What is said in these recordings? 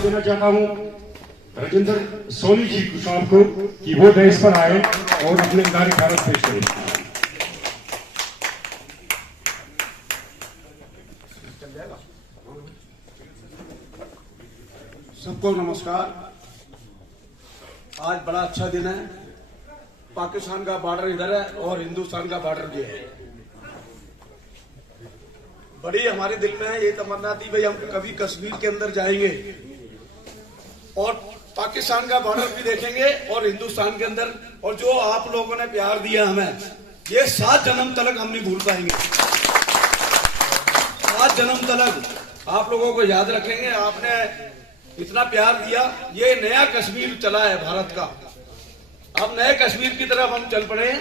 धन्यवाद देना चाहता हूं राजेंद्र सोनी जी साहब को कि वो देश पर आए और अपने नारी भारत पेश करें। सबको नमस्कार। आज बड़ा अच्छा दिन है। पाकिस्तान का बॉर्डर इधर है और हिंदुस्तान का बॉर्डर ये है। बड़ी हमारे दिल में है ये तमन्ना थी भाई हम कभी कश्मीर के अंदर जाएंगे और पाकिस्तान का बॉर्डर भी देखेंगे और हिंदुस्तान के अंदर, और जो आप लोगों ने प्यार दिया हमें, ये 7 जन्म तक हम नहीं भूल पाएंगे। 7 जन्म तक आप लोगों को याद रखेंगे। आपने इतना प्यार दिया। ये नया कश्मीर चला है भारत का। अब नए कश्मीर की तरफ हम चल पड़े हैं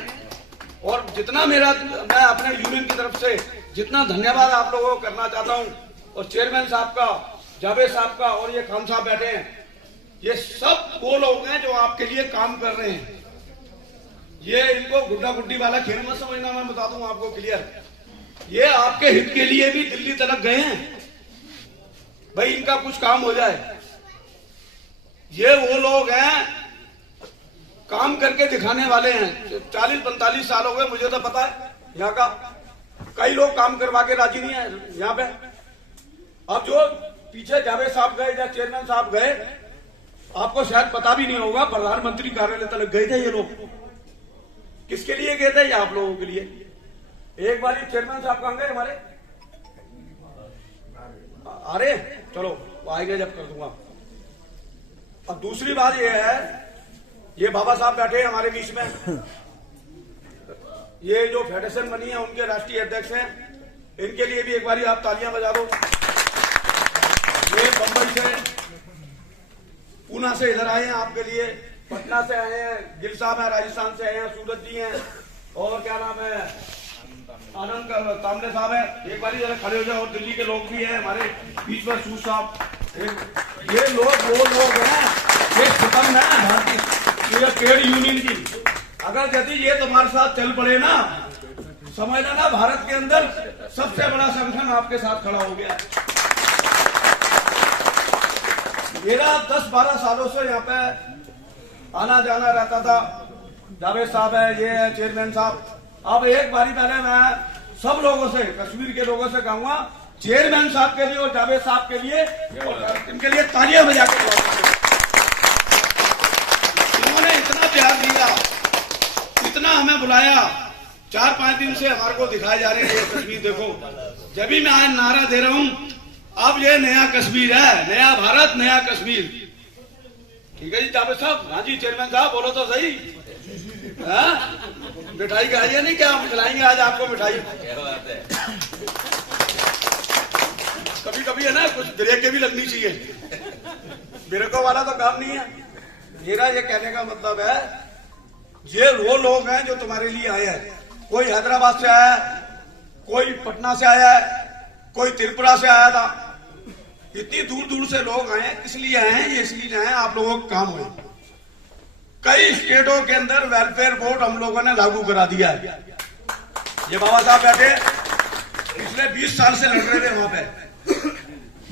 और जितना मैं अपने यूनियन की तरफ से जितना धन्यवाद आप लोगों को करना चाहता हूं, और चेयरमैन साहब का, जावेद साहब का, और ये खान साहब बैठे हैं, ये सब वो लोग हैं जो आपके लिए काम कर रहे हैं। ये इनको गुड्डा गुड्डी वाला खेल मत समझना, मैं बता दूं आपको क्लियर। ये आपके हित के लिए भी दिल्ली तक गए हैं भाई इनका कुछ काम हो जाए। ये वो लोग हैं काम करके दिखाने वाले हैं। 40-45 साल हो गए, मुझे तो पता है यहाँ का। कई लोग काम करवा के राजी नहीं है यहाँ पे। अब जो पीछे जावेद साहब गए या चेयरमैन साहब गए, आपको शायद पता भी नहीं होगा, प्रधानमंत्री कार्यालय तक गए थे ये लोग। किसके लिए गए थे? ये आप लोगों के लिए। एक बार चेयरमैन साहब कहाँ गए हमारे? अरे चलो आएंगे जब कर दूंगा। अब दूसरी बात ये है, ये बाबा साहब बैठे हैं हमारे बीच में। ये जो फेडरेशन बनी है उनके राष्ट्रीय अध्यक्ष हैं, इनके लिए भी एक बारी आप तालियां बजा दो। ये बंबई से, पूना से इधर आए हैं आपके लिए, पटना से आए हैं, गिल साहब हैं, राजस्थान से आए हैं, सूरज जी हैं, और क्या नाम है, आनंद कामले साहब है। एक बारी जरा खड़े हो जाए। और दिल्ली के लोग भी हैं हमारे बीच में, सूर साहब। ये लोग वो लोग हैं, ये खत्म है भारतीय ट्रेड यूनियन की। अगर यदि ये तुम्हारे साथ चल पड़े ना, समझ लेना भारत के अंदर सबसे बड़ा संगठन आपके साथ खड़ा हो गया। मेरा 10-12 सालों से यहाँ पे आना जाना रहता था। जावेद साहब है, ये है चेयरमैन साहब। अब एक बारी पहले मैं सब लोगों से, कश्मीर के लोगों से कहूंगा, चेयरमैन साहब के लिए और जावेद साहब के लिए, इनके लिए तालियां बजा के इन्होंने इतना प्यार दिया, इतना हमें बुलाया। 4-5 दिन से हमारे को दिखाए जा रहे हैं ये कश्मीर देखो। जब भी मैं आज नारा दे रहा हूं, अब ये नया कश्मीर है, नया भारत, नया कश्मीर। ठीक है जी जावेद साहब? हाँ जी चेयरमैन साहब बोलो तो सही। मिठाई खाइए नहीं क्या? हम खिलाएंगे आज आपको मिठाई। कभी कभी है ना कुछ ब्रेक भी लगनी चाहिए। ब्रेकों वाला तो काम नहीं है। मेरा ये कहने का मतलब है, ये वो लोग हैं जो तुम्हारे लिए आए हैं। कोई हैदराबाद से आया है, कोई पटना से आया है, कोई त्रिपुरा से आया था। इतनी दूर दूर से लोग आए हैं। किस लिए आए हैं? ये इसलिए आए हैं आप लोगों को काम हुए। कई स्टेटों के अंदर वेलफेयर बोर्ड हम लोगों ने लागू करा दिया है। ये बाबा साहब बैठे पिछले 20 साल से लड़ रहे थे वहां पे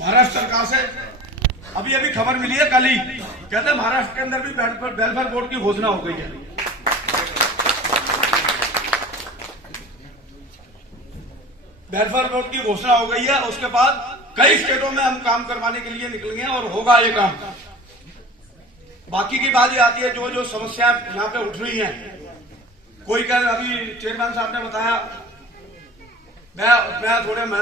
महाराष्ट्र सरकार से। अभी अभी खबर मिली है कल ही, कहते महाराष्ट्र के अंदर भी वेलफेयर बोर्ड की घोषणा हो गई है। वेलफेयर बोर्ड की घोषणा हो गई है। उसके बाद कई स्टेटों में हम काम करवाने के लिए निकल गए और होगा ये काम। बाकी की बात ये आती है जो जो समस्याएं यहाँ पे उठ रही हैं। कोई कह रहा, अभी चेयरमैन साहब ने बताया, मैं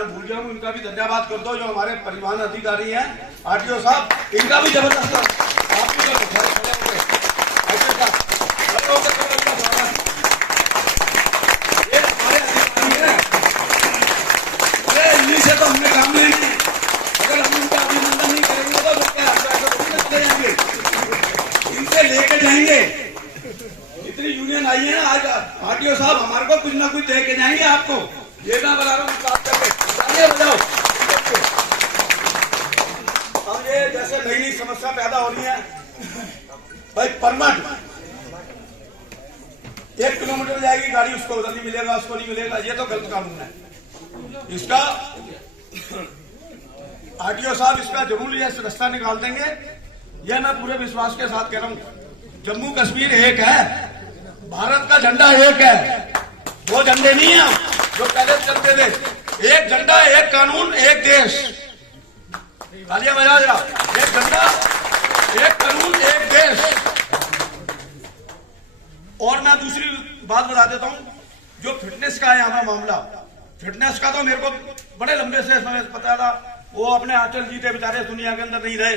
भूल गया हूँ, इनका भी धन्यवाद कर दो। जो हमारे परिवहन अधिकारी हैं, आरटीओ साहब, इनका भी जबरदस्त आप भी इन्हीं से तो हमने काम लेना है। अगर हम इनका अभिनंदन नहीं करेंगे तो क्या जाएंगे, इनसे लेके जाएंगे। इतनी यूनियन आई है ना आज, आरटीओ साहब हमारे को कुछ ना कुछ दे के जाएंगे आपको। ये मैं बता रहा हूँ, बात करके बजाओ। अब ये जैसे नई नई समस्या पैदा हो रही है भाई, परमिट 1 किलोमीटर जाएगी गाड़ी, उसको उधर नहीं मिलेगा, उसको नहीं मिलेगा। ये तो गलत कानून है। इसका आरटीओ साहब इसका जरूर ये रास्ता निकाल देंगे, यह मैं पूरे विश्वास के साथ कह रहा हूं। जम्मू कश्मीर एक है, भारत का झंडा एक है, दो झंडे नहीं है जो पहले चलते थे। एक झंडा, एक कानून, एक देश। तालियां बजा जरा। एक झंडा, एक कानून, एक देश। और मैं दूसरी बात बता देता हूं, जो फिटनेस का है यहाँ मामला, फिटनेस का तो मेरे को बड़े लंबे से समय पता था। वो अपने आंचल जी थे बेचारे, दुनिया के अंदर नहीं रहे,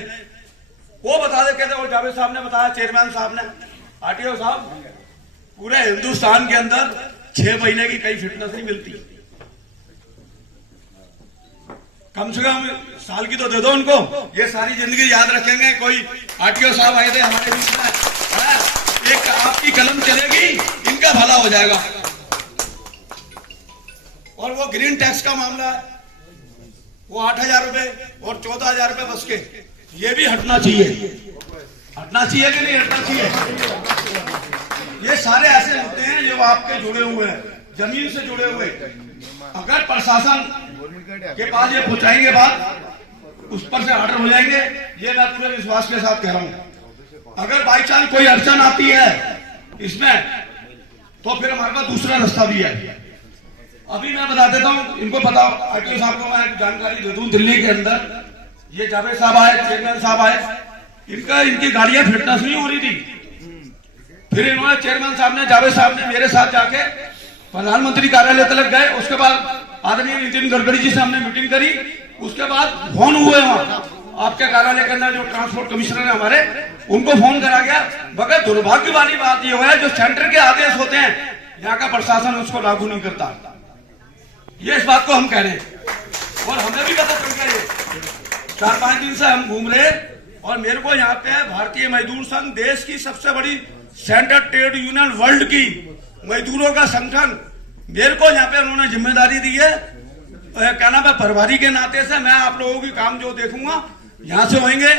वो बता दे कहते। वो जावेद साहब ने बताया, चेयरमैन साहब ने, आरटीओ साहब, पूरे हिंदुस्तान के अंदर 6 महीने की कई फिटनेस नहीं मिलती। कम से कम साल की तो दे दो उनको, ये सारी जिंदगी याद रखेंगे। कोई आरटीओ साहब आए थे हमारे बीच में, एक आपकी कलम चलेगी, इनका भला हो जाएगा। और वो ग्रीन टैक्स का मामला है, वो 8,000 रुपए और 14,000 रुपए बस के, ये भी हटना चाहिए। हटना चाहिए कि नहीं हटना चाहिए? ये सारे ऐसे होते हैं जो आपके जुड़े हुए हैं, जमीन से जुड़े हुए। अगर प्रशासन के पास ये पहुंचाएंगे बात, उस पर से ऑर्डर हो जाएंगे, ये मैं पूरे विश्वास के साथ कह रहा हूं। अगर बाई चांस कोई अड़चन आती है इसमें, तो फिर हमारे पास दूसरा रास्ता भी है। अभी मैं बता देता हूं, इनको पता, आरटीओ साहब को मैं जानकारी दे दूं। दिल्ली के अंदर ये जावेद साहब आए, चेयरमैन साहब आए, इनकी गाड़ियां फिटनेस नहीं हो रही थी। फिर इन्होंने, चेयरमैन साहब ने, जावेद साहब ने मेरे साथ जाके प्रधानमंत्री कार्यालय तक गए। उसके बाद आदरणीय नितिन गडकरी जी से हमने मीटिंग करी। उसके बाद फोन हुए वहां आपके कार्यालय के अंदर, जो ट्रांसपोर्ट कमिश्नर है हमारे, उनको फोन करा गया। मगर दुर्भाग्य वाली बात यह है, जो सेंटर के आदेश होते हैं, यहाँ का प्रशासन उसको लागू नहीं करता। ये इस बात को हम कह रहे हैं, और हमें भी पता चल गया। ये 4-5 दिन से हम घूम रहे, और मेरे को यहाँ पे भारतीय मजदूर संघ, देश की सबसे बड़ी सेंट्रल ट्रेड यूनियन, वर्ल्ड की मजदूरों का संगठन, मेरे को यहाँ पे उन्होंने जिम्मेदारी दी है। क्या नाम है, प्रभारी के नाते से मैं आप लोगों की काम जो देखूंगा, यहाँ से होंगे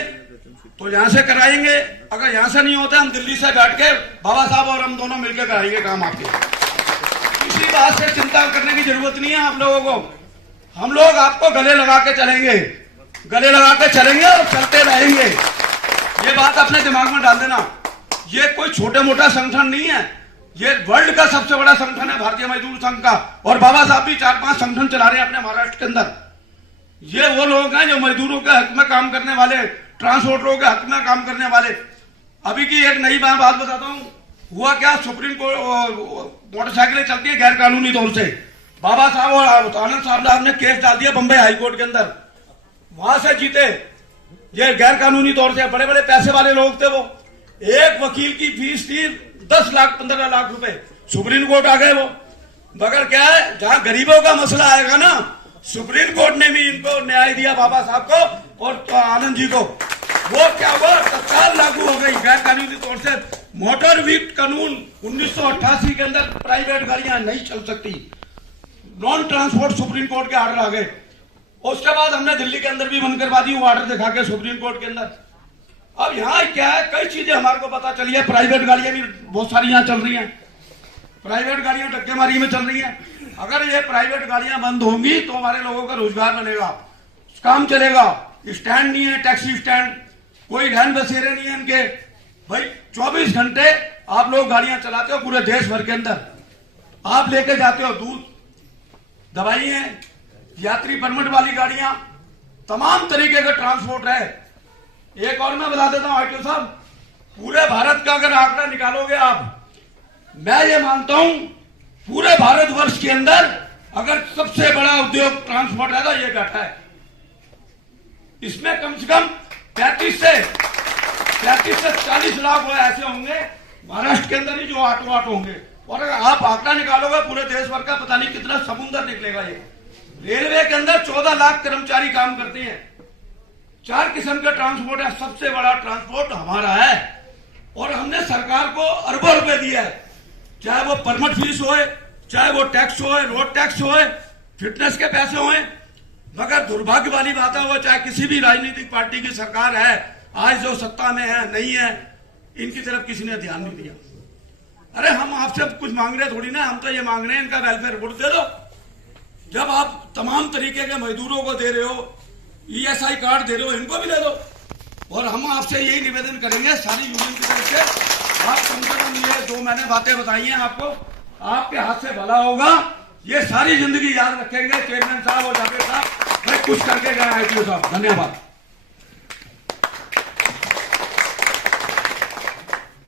तो यहाँ से कराएंगे। अगर यहाँ से नहीं होता, हम दिल्ली से बैठ के बाबा साहब और हम दोनों मिलकर कराएंगे काम आपके। किसी बात से चिंता करने की जरूरत नहीं है आप लोगों को। हम लोग आपको गले लगा के चलेंगे, गले लगा के चलेंगे और चलते रहेंगे। ये बात अपने दिमाग में डाल देना। ये कोई छोटे मोटा संगठन नहीं है, ये वर्ल्ड का सबसे बड़ा संगठन है, भारतीय मजदूर संघ का। और बाबा साहब भी 4-5 संगठन चला रहे हैं अपने महाराष्ट्र के अंदर। ये वो लोग हैं जो मजदूरों के हक में काम करने वाले, ट्रांसपोर्टरों के हक में काम करने वाले। अभी की एक नई बात बताता हूं, हुआ क्या, सुप्रीम कोर्ट मोटरसाइकिलें चलती है गैर कानूनी तौर से, बाबा साहब और आनंद साहब ने केस डाल दिया बंबई हाईकोर्ट के अंदर, वहां से जीते। ये गैर कानूनी तौर से, बड़े बड़े पैसे वाले लोग थे वो। एक वकील की फीस थी 10 लाख 15 लाख रुपए, सुप्रीम कोर्ट आ गए वो। मगर क्या है, जहां गरीबों का मसला आएगा ना, सुप्रीम कोर्ट ने भी इनको न्याय दिया, बाबा साहब को और आनंद जी को। वो क्या हुआ, तत्काल लागू हो गई गैर कानूनी तौर से मोटर व्हीकल कानून 1988 के अंदर प्राइवेट गाड़ियां नहीं चल सकती, नॉन ट्रांसपोर्ट सुप्रीम कोर्ट के ऑर्डर आ गए। उसके बाद हमने दिल्ली के अंदर भी बंद करवा दी वो ऑर्डर दिखा के सुप्रीम कोर्ट के अंदर। अब यहाँ क्या है, कई चीजें हमारे को पता चली है। प्राइवेट गाड़ियां भी बहुत सारी यहाँ चल रही हैं, प्राइवेट गाड़ियां टक्केमारी में चल रही हैं। अगर ये प्राइवेट गाड़ियां बंद होंगी तो हमारे लोगों का रोजगार बनेगा, काम चलेगा। स्टैंड नहीं है, टैक्सी स्टैंड, कोई रहन बसेरे नहीं है इनके। भाई 24 घंटे आप लोग गाड़ियां चलाते हो पूरे देश भर के अंदर, आप लेके जाते हो दूध, दवाइयां, यात्री परमिट वाली गाड़ियां, तमाम तरीके का ट्रांसपोर्ट है। एक और मैं बता देता हूं आरटीओ साहब, पूरे भारत का अगर आंकड़ा निकालोगे आप, मैं ये मानता हूं पूरे भारतवर्ष के अंदर अगर सबसे बड़ा उद्योग ट्रांसपोर्ट है तो ये घाटा है। इसमें कम से कम 35 से 40 लाख ऐसे होंगे महाराष्ट्र के अंदर ही जो ऑटो होंगे। और अगर आप आंकड़ा निकालोगे पूरे देश भर का, पता नहीं कितना समुद्र निकलेगा। ये रेलवे के अंदर 14 लाख कर्मचारी काम करते हैं। 4 किस्म का ट्रांसपोर्ट है, सबसे बड़ा ट्रांसपोर्ट हमारा है। और हमने सरकार को अरबों रुपए दिया है, चाहे वो परमिट फीस होए, चाहे वो टैक्स होए, रोड टैक्स होए, फिटनेस के पैसे होए। मगर दुर्भाग्य वाली बात है, वो चाहे किसी भी राजनीतिक पार्टी की सरकार है, आज जो सत्ता में है नहीं है, इनकी तरफ किसी ने ध्यान नहीं दिया। अरे हम आपसे कुछ मांग रहे थोड़ी ना, हम तो ये मांग रहे हैं इनका वेलफेयर रिपोर्ट दे दो। जब आप तमाम तरीके के मजदूरों को दे रहे हो, ESI कार्ड दे दो, इनको भी दे दो। और हम आपसे यही निवेदन करेंगे सारी यूनियन की तरफ से, आप कम से कम ये जो मैंने बातें बताई हैं आपको, आपके हाथ से भला होगा, ये सारी जिंदगी याद रखेंगे चेयरमैन साहब और जावेद साहब, भाई कुछ करके गए ITO साहब। धन्यवाद।